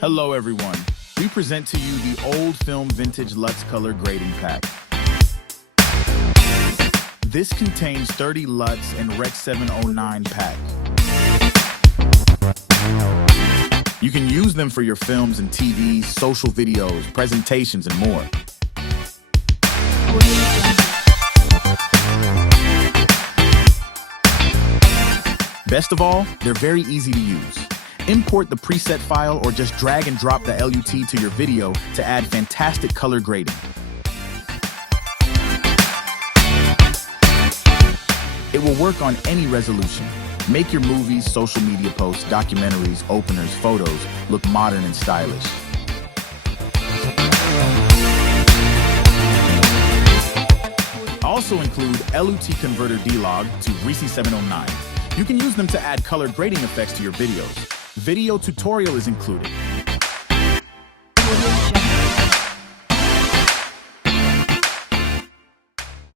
Hello everyone. We present to you the old film vintage Luts color grading pack. This contains 30 Luts and Rec 709 pack. You can use them for your films and TVs, social videos, presentations, and more. Best of all, they're very easy to use. Import the preset file or just drag and drop the LUT to your video to add fantastic color grading. It will work on any resolution. Make your movies, social media posts, documentaries, openers, photos look modern and stylish. Also include LUT converter D-Log to Rec 709. You can use them to add color grading effects to your videos. Video tutorial is included.